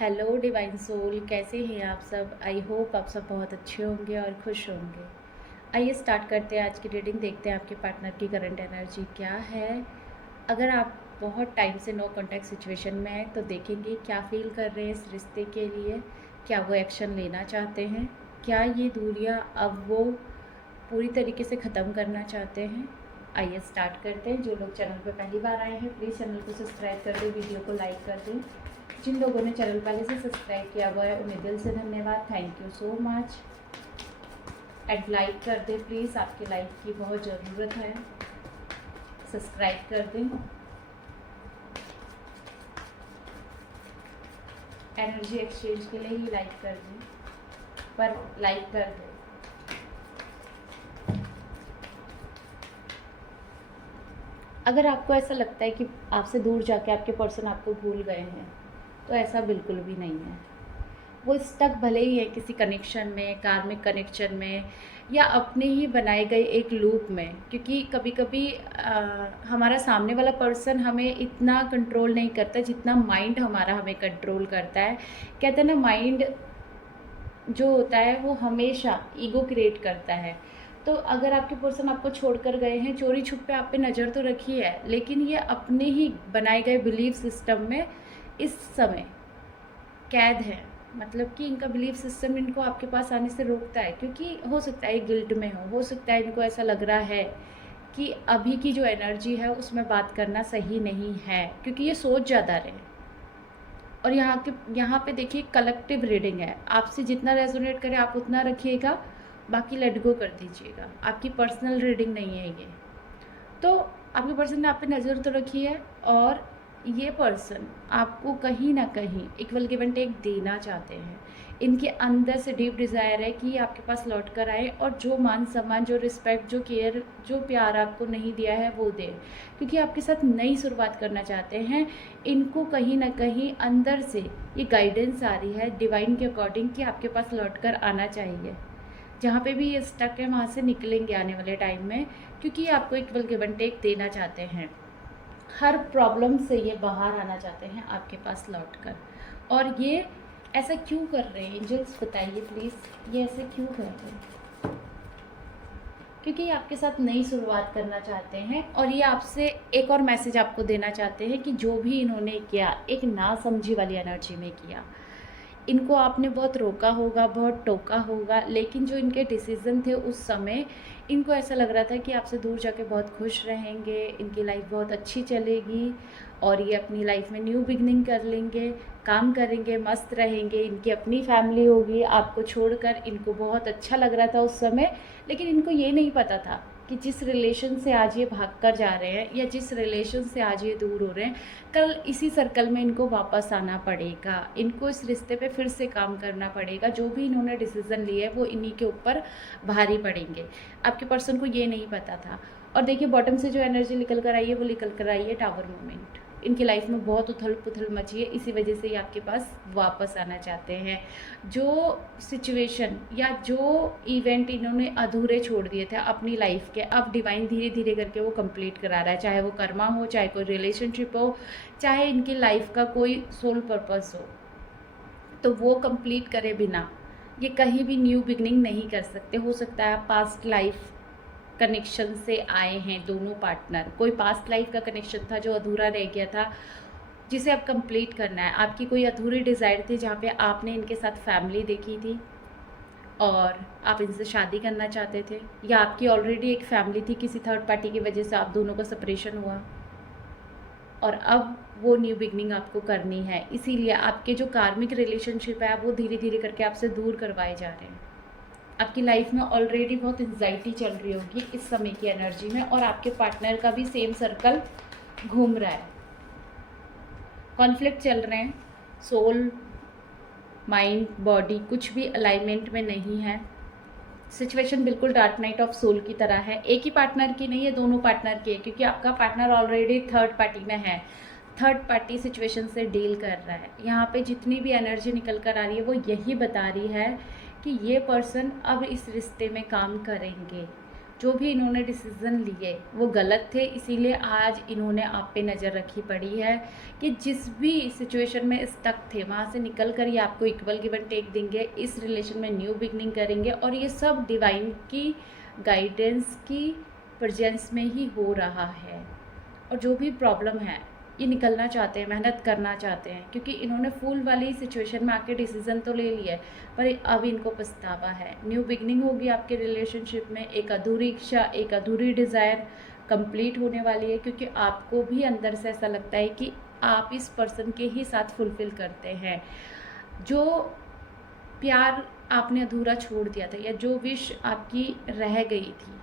Hello divine soul, कैसे हैं आप सब। आई होप आप सब बहुत अच्छे होंगे और खुश होंगे। आइए स्टार्ट करते हैं आज की रीडिंग। देखते हैं आपके पार्टनर की करंट एनर्जी क्या है। अगर आप बहुत टाइम से नो कॉन्टैक्ट सिचुएशन में हैं तो देखेंगे क्या फील कर रहे हैं इस रिश्ते के लिए। क्या वो एक्शन लेना चाहते हैं, क्या ये दूरियां अब वो पूरी तरीके से ख़त्म करना चाहते हैं। आइए स्टार्ट करते हैं। जो लोग चैनल पर पहली बार आए हैं प्लीज़ चैनल को सब्सक्राइब कर दें, वीडियो को लाइक कर दें। जिन लोगों ने चैनल पहले से सब्सक्राइब किया हुआ है उन्हें दिल से धन्यवाद, thank you so much. And like कर दें प्लीज़, आपकी लाइक की बहुत ज़रूरत है। सब्सक्राइब कर दें। एनर्जी एक्सचेंज के लिए ही लाइक कर दें, पर लाइक कर दें। अगर आपको ऐसा लगता है कि आपसे दूर जाके आपके पर्सन आपको भूल गए हैं तो ऐसा बिल्कुल भी नहीं है। वो स्टक भले ही है किसी कनेक्शन में, कार्मिक कनेक्शन में, या अपने ही बनाए गए एक लूप में। क्योंकि कभी कभी हमारा सामने वाला पर्सन हमें इतना कंट्रोल नहीं करता जितना माइंड हमारा हमें कंट्रोल करता है। कहते हैं ना, माइंड जो होता है वो हमेशा ईगो क्रिएट करता है। तो अगर आपके पर्सन आपको छोड़कर गए हैं, चोरी छुप पे आप पे नज़र तो रखी है, लेकिन ये अपने ही बनाए गए बिलीफ सिस्टम में इस समय कैद है। मतलब कि इनका बिलीफ सिस्टम इनको आपके पास आने से रोकता है। क्योंकि हो सकता है गिल्ट में हो सकता है इनको ऐसा लग रहा है कि अभी की जो एनर्जी है उसमें बात करना सही नहीं है, क्योंकि ये सोच ज़्यादा रहे। और यहाँ पे देखिए कलेक्टिव रीडिंग है, आपसे जितना रेजोनेट करे आप उतना रखिएगा, बाकी लेट गो कर दीजिएगा। आपकी पर्सनल रीडिंग नहीं है ये। तो आपके पर्सन ने आप पे नज़र तो रखी है, और ये पर्सन आपको कहीं ना कहीं इक्वल गिव एंड टेक देना चाहते हैं। इनके अंदर से डीप डिज़ायर है कि ये आपके पास लौट कर आए और जो मान सम्मान, जो रिस्पेक्ट, जो केयर, जो प्यार आपको नहीं दिया है वो दे। क्योंकि आपके साथ नई शुरुआत करना चाहते हैं। इनको कहीं ना कहीं अंदर से ये गाइडेंस आ रही है डिवाइन के अकॉर्डिंग कि आपके पास लौट कर आना चाहिए। जहाँ पे भी ये स्टक है वहाँ से निकलेंगे आने वाले टाइम में, क्योंकि ये आपको इक्वल गिव एंड टेक देना चाहते हैं। हर प्रॉब्लम से ये बाहर आना चाहते हैं आपके पास लौटकर। और ये ऐसा क्यों कर रहे हैं एंजल्स, बताइए प्लीज़, ये ऐसे क्यों कर रहे हैं। क्योंकि ये आपके साथ नई शुरुआत करना चाहते हैं, और ये आपसे एक और मैसेज आपको देना चाहते हैं कि जो भी इन्होंने किया एक ना समझी वाली एनर्जी में किया। इनको आपने बहुत रोका होगा, बहुत टोका होगा, लेकिन जो इनके डिसीज़न थे उस समय इनको ऐसा लग रहा था कि आपसे दूर जाके बहुत खुश रहेंगे, इनकी लाइफ बहुत अच्छी चलेगी और ये अपनी लाइफ में न्यू बिगनिंग कर लेंगे, काम करेंगे, मस्त रहेंगे, इनकी अपनी फैमिली होगी। आपको छोड़कर इनको बहुत अच्छा लग रहा था उस समय, लेकिन इनको ये नहीं पता था कि जिस रिलेशन से आज ये भाग कर जा रहे हैं या जिस रिलेशन से आज ये दूर हो रहे हैं, कल इसी सर्कल में इनको वापस आना पड़ेगा। इनको इस रिश्ते पे फिर से काम करना पड़ेगा। जो भी इन्होंने डिसीज़न लिए है वो इन्हीं के ऊपर भारी पड़ेंगे। आपके पर्सन को ये नहीं पता था। और देखिए बॉटम से जो एनर्जी निकल कर आई है वो निकल कर आई है टावर मोमेंट। इनकी लाइफ में बहुत उथल पुथल मची है, इसी वजह से ये आपके पास वापस आना चाहते हैं। जो सिचुएशन या जो इवेंट इन्होंने अधूरे छोड़ दिए थे अपनी लाइफ के, अब डिवाइन धीरे धीरे करके वो कंप्लीट करा रहा है। चाहे वो कर्मा हो, चाहे कोई रिलेशनशिप हो, चाहे इनकी लाइफ का कोई सोल पर्पस हो, तो वो कंप्लीट करे बिना ये कहीं भी न्यू बिगनिंग नहीं कर सकते। हो सकता है पास्ट लाइफ कनेक्शन से आए हैं दोनों पार्टनर, कोई पास्ट लाइफ का कनेक्शन था जो अधूरा रह गया था, जिसे अब कंप्लीट करना है। आपकी कोई अधूरी डिज़ायर थी जहाँ पे आपने इनके साथ फैमिली देखी थी और आप इनसे शादी करना चाहते थे, या आपकी ऑलरेडी एक फैमिली थी, किसी थर्ड पार्टी की वजह से आप दोनों का सेपरेशन हुआ और अब वो न्यू बिगनिंग आपको करनी है। इसीलिए आपके जो कार्मिक रिलेशनशिप है वो धीरे धीरे करके आपसे दूर करवाए जा रहे हैं। आपकी लाइफ में ऑलरेडी बहुत एंजाइटी चल रही होगी इस समय की एनर्जी में, और आपके पार्टनर का भी सेम सर्कल घूम रहा है। कॉन्फ्लिक्ट चल रहे हैं, सोल, माइंड, बॉडी कुछ भी अलाइनमेंट में नहीं है। सिचुएशन बिल्कुल डार्क नाइट ऑफ सोल की तरह है। एक ही पार्टनर की नहीं है, दोनों पार्टनर की है, क्योंकि आपका पार्टनर ऑलरेडी थर्ड पार्टी में है, थर्ड पार्टी सिचुएशन से डील कर रहा है। यहाँ पे जितनी भी एनर्जी निकल कर आ रही है वो यही बता रही है कि ये पर्सन अब इस रिश्ते में काम करेंगे। जो भी इन्होंने डिसीज़न लिए वो गलत थे, इसीलिए आज इन्होंने आप पे नज़र रखी पड़ी है कि जिस भी सिचुएशन में स्टक थे वहाँ से निकल कर ये आपको इक्वल गिव एंड टेक देंगे, इस रिलेशन में न्यू बिगनिंग करेंगे, और ये सब डिवाइन की गाइडेंस की प्रेजेंस में ही हो रहा है। और जो भी प्रॉब्लम है ये निकलना चाहते हैं, मेहनत करना चाहते हैं, क्योंकि इन्होंने फूल वाली सिचुएशन में आके डिसीज़न तो ले लिया है, पर अब इनको पछतावा है। न्यू बिगनिंग होगी आपके रिलेशनशिप में, एक अधूरी इच्छा, एक अधूरी डिज़ायर कंप्लीट होने वाली है, क्योंकि आपको भी अंदर से ऐसा लगता है कि आप इस पर्सन के ही साथ फुलफ़िल करते हैं। जो प्यार आपने अधूरा छोड़ दिया था, या जो विश आपकी रह गई थी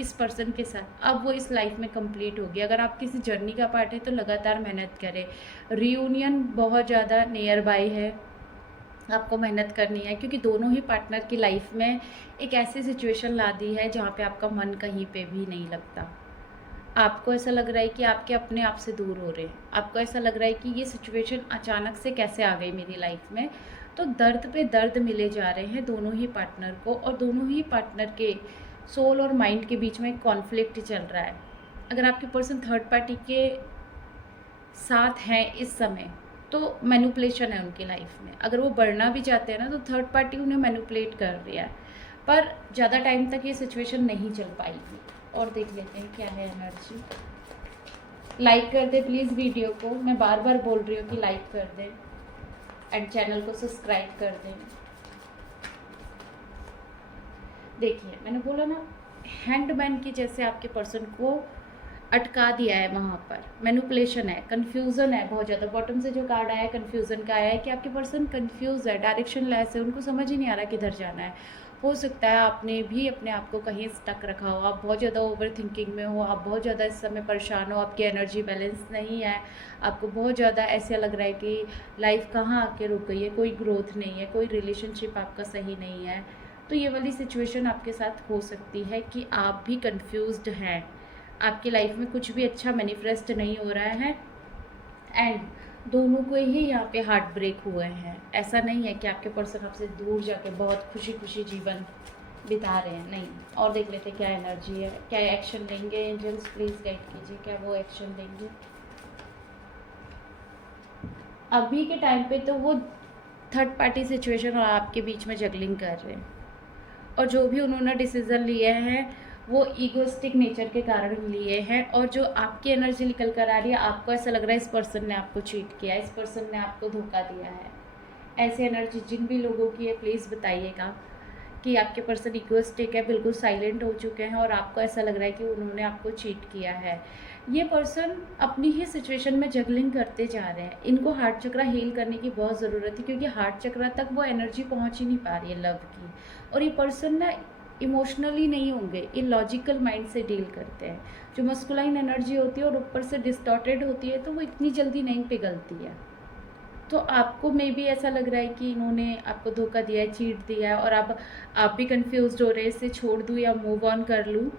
इस पर्सन के साथ, अब वो इस लाइफ में कंप्लीट होगी। अगर आप किसी जर्नी का पार्ट है तो लगातार मेहनत करें। रियूनियन बहुत ज़्यादा नियर बाय है, आपको मेहनत करनी है, क्योंकि दोनों ही पार्टनर की लाइफ में एक ऐसी सिचुएशन ला दी है जहाँ पे आपका मन कहीं पे भी नहीं लगता। आपको ऐसा लग रहा है कि आपके अपने आप से दूर हो रहे हैं, आपको ऐसा लग रहा है कि ये सिचुएशन अचानक से कैसे आ गई मेरी लाइफ में। तो दर्द पे दर्द मिले जा रहे हैं दोनों ही पार्टनर को, और दोनों ही पार्टनर के सोल और माइंड के बीच में कॉन्फ्लिक्ट चल रहा है। अगर आपके पर्सन थर्ड पार्टी के साथ हैं इस समय तो मैनिपुलेशन है उनकी लाइफ में। अगर वो बढ़ना भी चाहते हैं ना तो थर्ड पार्टी उन्हें मैनिपुलेट कर रहा है, पर ज़्यादा टाइम तक ये सिचुएशन नहीं चल पाएगी। और देख लेते हैं क्या है एनर्जी। लाइक कर दे प्लीज़ वीडियो को, मैं बार बार बोल रही हूँ कि लाइक कर दें एंड चैनल को सब्सक्राइब कर दें। देखिए मैंने बोला ना, हैंडमैन की जैसे आपके पर्सन को अटका दिया है, वहाँ पर मैनिपुलेशन है, कन्फ्यूज़न है बहुत ज़्यादा। बॉटम से जो कार्ड आया है कन्फ्यूज़न का आया है कि आपके पर्सन कन्फ्यूज़ है, डायरेक्शन लेस है, उनको समझ ही नहीं आ रहा किधर जाना है। हो सकता है आपने भी अपने आप को कहीं स्टक रखा हो, आप बहुत ज़्यादा ओवर थिंकिंग में हो, आप बहुत ज़्यादा इस समय परेशान हो, आपकी एनर्जी बैलेंस नहीं है, आपको बहुत ज़्यादा ऐसा लग रहा है कि लाइफ कहाँ आके रुक गई है, कोई ग्रोथ नहीं है, कोई रिलेशनशिप आपका सही नहीं है। तो ये वाली सिचुएशन आपके साथ हो सकती है कि आप भी कंफ्यूज्ड हैं, आपकी लाइफ में कुछ भी अच्छा मैनिफेस्ट नहीं हो रहा है, एंड दोनों को ही यहाँ पे हार्ट ब्रेक हुए हैं। ऐसा नहीं है कि आपके पर्सन आपसे दूर जाके बहुत खुशी खुशी जीवन बिता रहे हैं, नहीं। और देख लेते क्या एनर्जी है, क्या एक्शन लेंगे एंजल्स, प्लीज़ गाइड कीजिए, क्या वो एक्शन लेंगे। अभी के टाइम पे तो वो थर्ड पार्टी सिचुएशन और आपके बीच में जगलिंग कर रहे हैं, और जो भी उन्होंने डिसीज़न लिए हैं वो ईगोस्टिक नेचर के कारण लिए हैं, और जो आपकी एनर्जी निकल कर आ रही है, आपको ऐसा लग रहा है इस पर्सन ने आपको चीट किया है, इस पर्सन ने आपको धोखा दिया है। ऐसी एनर्जी जिन भी लोगों की है प्लीज़ बताइएगा कि आपके पर्सन ईगोस्टिक है, बिल्कुल साइलेंट हो चुके हैं, और आपको ऐसा लग रहा है कि उन्होंने आपको चीट किया है। ये पर्सन अपनी ही सिचुएशन में जगलिंग करते जा रहे हैं। इनको हार्ट चक्रा हील करने की बहुत ज़रूरत है, क्योंकि हार्ट चक्रा तक वो एनर्जी पहुंच ही नहीं पा रही है लव की। और ये पर्सन ना इमोशनली नहीं होंगे, ये लॉजिकल माइंड से डील करते हैं। जो मस्कुलाइन एनर्जी होती है और ऊपर से डिस्टॉर्टेड होती है तो वो इतनी जल्दी नहीं पिघलती है। तो आपको मे भी ऐसा लग रहा है कि इन्होंने आपको धोखा दिया है, चीट दिया है, और अब आप भी कंफ्यूज हो रहे हैं इसे छोड़ दूँ या मूव ऑन कर लूँ।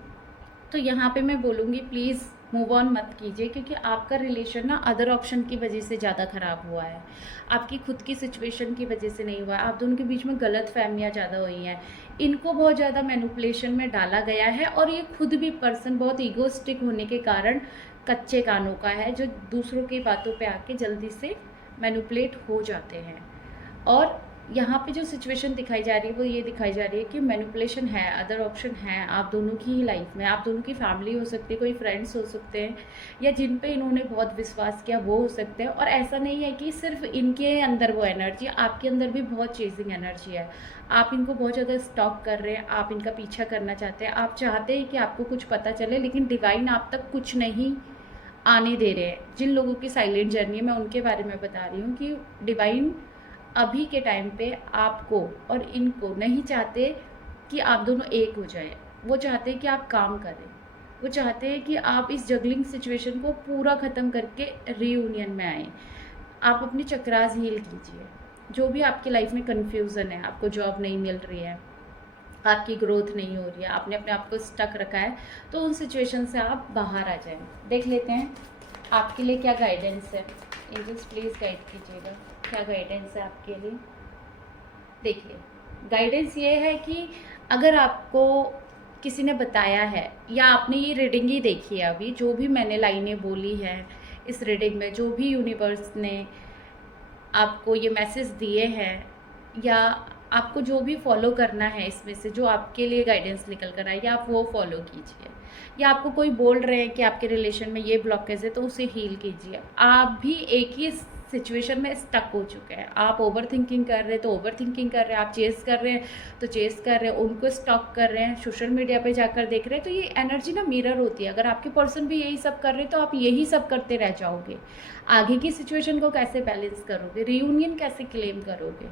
तो यहाँ पे मैं बोलूँगी प्लीज़ मूव ऑन मत कीजिए, क्योंकि आपका रिलेशन ना अदर ऑप्शन की वजह से ज़्यादा ख़राब हुआ है, आपकी खुद की सिचुएशन की वजह से नहीं हुआ है। आप दोनों के बीच में गलत फहमियाँ ज़्यादा हुई हैं, इनको बहुत ज़्यादा मैनिपुलेशन में डाला गया है, और ये खुद भी पर्सन बहुत ईगोस्टिक होने के कारण कच्चे कानों का है, जो दूसरों की बातों पे आके जल्दी से मैनिपुलेट हो जाते हैं। और यहाँ पे जो सिचुएशन दिखाई जा रही है वो ये दिखाई जा रही है कि मैनिपुलेशन है, अदर ऑप्शन है आप दोनों की ही लाइफ में। आप दोनों की फैमिली हो सकती है, कोई फ्रेंड्स हो सकते हैं, या जिन पे इन्होंने बहुत विश्वास किया वो हो सकते हैं। और ऐसा नहीं है कि सिर्फ इनके अंदर वो एनर्जी, आपके अंदर भी बहुत चेजिंग एनर्जी है। आप इनको बहुत ज़्यादा स्टॉक कर रहे हैं, आप इनका पीछा करना चाहते हैं, आप चाहते हैं कि आपको कुछ पता चले, लेकिन डिवाइन आप तक कुछ नहीं आने दे रहे हैं। जिन लोगों की साइलेंट जर्नी है मैं उनके बारे में बता रही हूँ कि डिवाइन अभी के टाइम पे आपको और इनको नहीं चाहते कि आप दोनों एक हो जाए। वो चाहते हैं कि आप काम करें, वो चाहते हैं कि आप इस जगलिंग सिचुएशन को पूरा ख़त्म करके रीयूनियन में आएँ। आप अपनी चक्रास हील कीजिए। जो भी आपकी लाइफ में कन्फ्यूज़न है, आपको जॉब नहीं मिल रही है, आपकी ग्रोथ नहीं हो रही है, आपने अपने आप को स्टक रखा है, तो उन सिचुएशन से आप बाहर आ जाएं। देख लेते हैं आपके लिए क्या गाइडेंस है। एंजल्स प्लीज़ गाइड कीजिएगा, क्या गाइडेंस है आपके लिए। देखिए गाइडेंस ये है कि अगर आपको किसी ने बताया है या आपने ये रीडिंग ही देखी है, अभी जो भी मैंने लाइनें बोली हैं इस रीडिंग में, जो भी यूनिवर्स ने आपको ये मैसेज दिए हैं, या आपको जो भी फॉलो करना है इसमें से जो आपके लिए गाइडेंस निकल कर आए, या आप वो फॉलो कीजिए। या आपको कोई बोल रहे हैं कि आपके रिलेशन में ये ब्लॉकेज है तो उसे हील कीजिए। आप भी एक ही सिचुएशन में स्टक हो चुके हैं, आप ओवर थिंकिंग कर रहे हैं तो ओवर थिंकिंग कर रहे हैं, आप चेस कर रहे हैं तो चेस कर रहे हैं, उनको स्टॉक कर रहे हैं, सोशल मीडिया पे जाकर देख रहे हैं। तो ये एनर्जी ना मिरर होती है, अगर आपके पर्सन भी यही सब कर रहे हैं तो आप यही सब करते रह जाओगे। आगे की सिचुएशन को कैसे बैलेंस करोगे, रियूनियन कैसे क्लेम करोगे।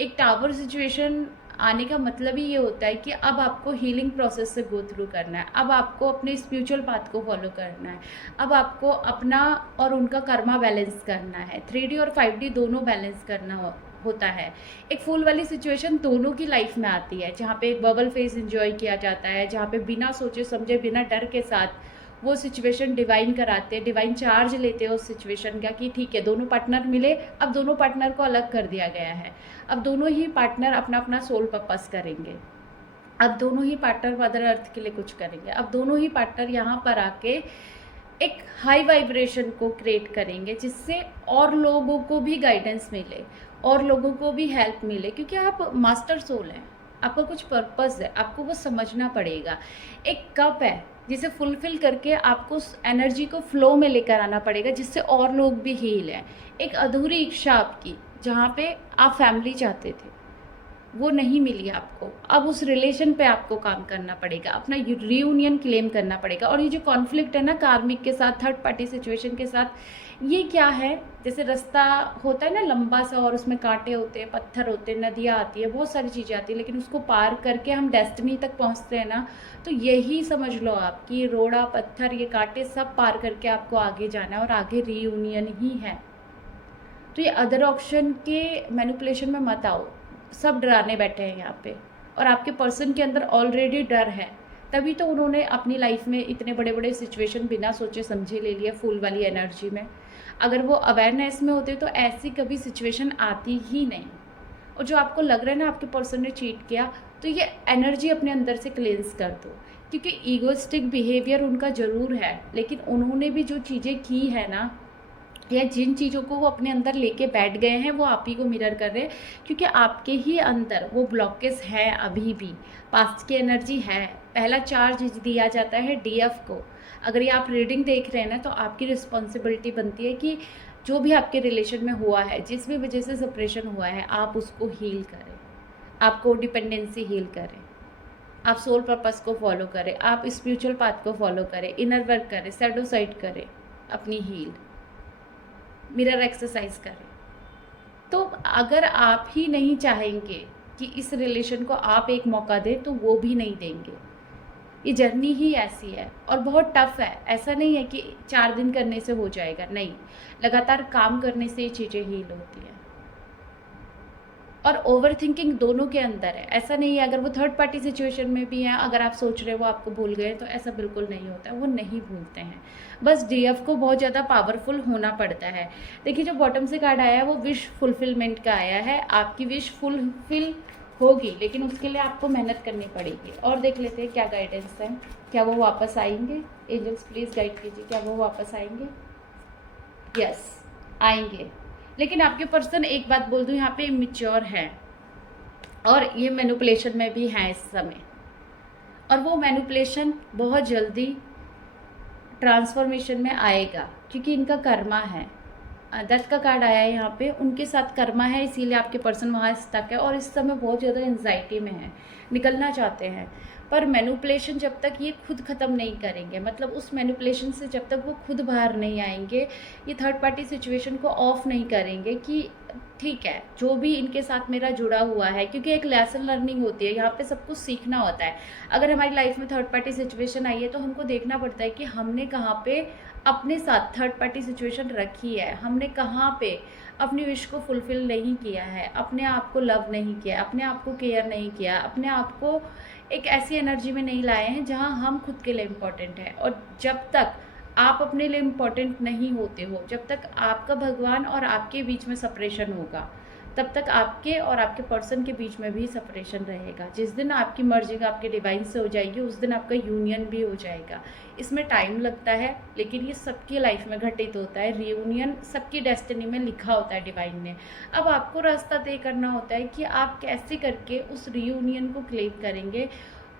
एक टावर सिचुएशन आने का मतलब ही ये होता है कि अब आपको हीलिंग प्रोसेस से गो थ्रू करना है, अब आपको अपने स्पिरिचुअल पाथ को फॉलो करना है, अब आपको अपना और उनका कर्मा बैलेंस करना है। 3D और 5D दोनों बैलेंस करना होता है। एक फूल वाली सिचुएशन दोनों की लाइफ में आती है, जहाँ पे एक बबल फेज एंजॉय किया जाता है, जहाँ पे बिना सोचे समझे बिना डर के साथ वो सिचुएशन डिवाइन कराते हैं, डिवाइन चार्ज लेते हैं उस सिचुएशन का कि ठीक है दोनों पार्टनर मिले, अब दोनों पार्टनर को अलग कर दिया गया है, अब दोनों ही पार्टनर अपना अपना सोल पर्पस करेंगे, अब दोनों ही पार्टनर मदर अर्थ के लिए कुछ करेंगे, अब दोनों ही पार्टनर यहाँ पर आके एक हाई वाइब्रेशन को क्रिएट करेंगे जिससे और लोगों को भी गाइडेंस मिले और लोगों को भी हेल्प मिले, क्योंकि आप मास्टर सोल हैं, आपका कुछ पर्पस है, आपको वो समझना पड़ेगा। एक कप है जिसे फुलफिल करके आपको उस एनर्जी को फ्लो में लेकर आना पड़ेगा जिससे और लोग भी हील हैं। एक अधूरी इच्छा आपकी जहाँ पे आप फैमिली चाहते थे वो नहीं मिली आपको, अब उस रिलेशन पे आपको काम करना पड़ेगा, अपना रियूनियन क्लेम करना पड़ेगा। और ये जो कॉन्फ्लिक्ट है ना कार्मिक के साथ, थर्ड पार्टी सिचुएशन के साथ, ये क्या है, जैसे रास्ता होता है ना लंबा सा और उसमें कांटे होते हैं, पत्थर होते हैं, नदियाँ आती है, बहुत सारी चीज़ें आती है, लेकिन उसको पार करके हम डेस्टिनी तक पहुँचते हैं ना, तो यही समझ लो आप कि रोड़ा पत्थर ये कांटे सब पार करके आपको आगे जाना है और आगे रीयूनियन ही है। तो ये अदर ऑप्शन के मैनिपुलेशन में मत आओ, सब डराने बैठे हैं यहाँ पे, और आपके पर्सन के अंदर ऑलरेडी डर है, तभी तो उन्होंने अपनी लाइफ में इतने बड़े बड़े सिचुएशन बिना सोचे समझे ले लिया फूल वाली एनर्जी में। अगर वो अवेयरनेस में होते तो ऐसी कभी सिचुएशन आती ही नहीं। और जो आपको लग रहा है ना आपके पर्सन ने चीट किया, तो ये एनर्जी अपने अंदर से क्लेंस कर दो, क्योंकि ईगोइस्टिक बिहेवियर उनका ज़रूर है, लेकिन उन्होंने भी जो चीज़ें की है ना, या जिन चीज़ों को वो अपने अंदर लेके बैठ गए हैं वो आप ही को मिरर कर रहे हैं, क्योंकि आपके ही अंदर वो ब्लॉकेज है, अभी भी पास्ट की एनर्जी है। पहला चार्ज दिया जाता है डीएफ को। अगर ये आप रीडिंग देख रहे हैं ना, तो आपकी रिस्पॉन्सिबिलिटी बनती है कि जो भी आपके रिलेशन में हुआ है, जिस भी वजह से सेपरेशन हुआ है, आप उसको हील करें, आपको डिपेंडेंसी हील करें, आप सोल पर्पस को फॉलो करें, आप स्पिरिचुअल पाथ को फॉलो करें, इनर वर्क करें, शैडो साइड करें, अपनी हील मिरर एक्सरसाइज करें। तो अगर आप ही नहीं चाहेंगे कि इस रिलेशन को आप एक मौका दें, तो वो भी नहीं देंगे। ये जर्नी ही ऐसी है और बहुत टफ है। ऐसा नहीं है कि 4 दिन करने से हो जाएगा, नहीं, लगातार काम करने से ये चीज़ें हील होती हैं। और ओवर थिंकिंग दोनों के अंदर है, ऐसा नहीं है अगर वो थर्ड पार्टी सिचुएशन में भी हैं, अगर आप सोच रहे हो वो आपको भूल गए, तो ऐसा बिल्कुल नहीं होता, वो नहीं भूलते हैं। बस डीएफ को बहुत ज़्यादा पावरफुल होना पड़ता है। देखिए जो बॉटम से कार्ड आया है वो विश फुलफिलमेंट का आया है। आपकी विश फुलफिल होगी, लेकिन उसके लिए आपको मेहनत करनी पड़ेगी। और देख लेते हैं क्या गाइडेंस है, क्या वो वापस आएंगे। एंजल्स प्लीज़ गाइड कीजिए, क्या वो वापस आएंगे। यस, आएंगे, लेकिन आपके पर्सन, एक बात बोल दूँ, यहाँ पे इमेच्योर है और ये मैनिपुलेशन में भी हैं इस समय, और वो मैनिपुलेशन बहुत जल्दी ट्रांसफॉर्मेशन में आएगा, क्योंकि इनका कर्मा है। डेथ का कार्ड आया है यहाँ पे, उनके साथ कर्मा है, इसीलिए आपके पर्सन वहाँ स्टक है और इस समय बहुत ज़्यादा एंजाइटी में है, निकलना चाहते हैं। पर मैनिपुलेशन जब तक ये खुद ख़त्म नहीं करेंगे, मतलब उस मैनिपुलेशन से जब तक वो खुद बाहर नहीं आएंगे, ये थर्ड पार्टी सिचुएशन को ऑफ नहीं करेंगे कि ठीक है जो भी इनके साथ मेरा जुड़ा हुआ है, क्योंकि एक लेसन लर्निंग होती है, यहाँ पे सब कुछ सीखना होता है। अगर हमारी लाइफ में थर्ड पार्टी सिचुएशन आई है तो हमको देखना पड़ता है कि हमने कहाँ पे अपने साथ थर्ड पार्टी सिचुएशन रखी है, हमने कहाँ पे अपनी विश को फुलफ़िल नहीं किया है, अपने आप को लव नहीं किया, अपने आप को केयर नहीं किया, अपने आप को एक ऐसी एनर्जी में नहीं लाए हैं जहाँ हम खुद के लिए इम्पोर्टेंट हैं। और जब तक आप अपने लिए इम्पोर्टेंट नहीं होते हो, जब तक आपका भगवान और आपके बीच में सेपरेशन होगा, तब तक आपके और आपके पर्सन के बीच में भी सेपरेशन रहेगा। जिस दिन आपकी मर्जिंग आपके डिवाइन से हो जाएगी उस दिन आपका यूनियन भी हो जाएगा। इसमें टाइम लगता है, लेकिन ये सबकी लाइफ में घटित होता है। रियूनियन सबकी डेस्टिनी में लिखा होता है डिवाइन ने। अब आपको रास्ता तय करना होता है कि आप कैसे करके उस रियूनियन को क्लेम करेंगे,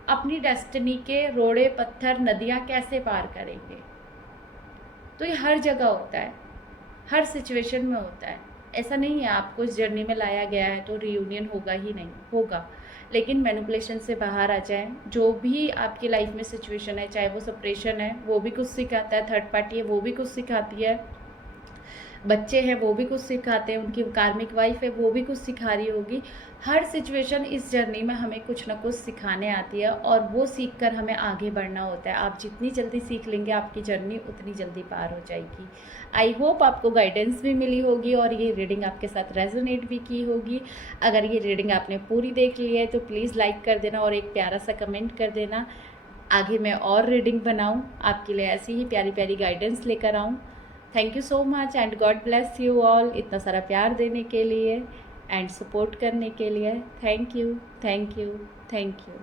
अपनी डेस्टिनी के रोड़े पत्थर नदियाँ कैसे पार करेंगे। तो ये हर जगह होता है, हर सिचुएशन में होता है। ऐसा नहीं है आपको इस जर्नी में लाया गया है तो रियूनियन होगा ही नहीं, होगा, लेकिन मैनिपुलेशन से बाहर आ जाएं। जो भी आपकी लाइफ में सिचुएशन है, चाहे वो सेपरेशन है वो भी कुछ सिखाता है, थर्ड पार्टी है वो भी कुछ सिखाती है, बच्चे हैं वो भी कुछ सिखाते हैं, उनकी कार्मिक वाइफ है वो भी कुछ सिखा रही होगी। हर सिचुएशन इस जर्नी में हमें कुछ ना कुछ सिखाने आती है और वो सीख कर हमें आगे बढ़ना होता है। आप जितनी जल्दी सीख लेंगे आपकी जर्नी उतनी जल्दी पार हो जाएगी। आई होप आपको गाइडेंस भी मिली होगी और ये रीडिंग आपके साथ रेजोनेट भी की होगी। अगर ये रीडिंग आपने पूरी देख ली है तो प्लीज़ लाइक कर देना और एक प्यारा सा कमेंट कर देना। आगे मैं और रीडिंग बनाऊँ आपके लिए, ऐसी ही प्यारी प्यारी गाइडेंस लेकर आऊँ। Thank you so much and God bless you all, इतना सारा प्यार देने के लिए एंड सपोर्ट करने के लिए। Thank you, thank you, thank you.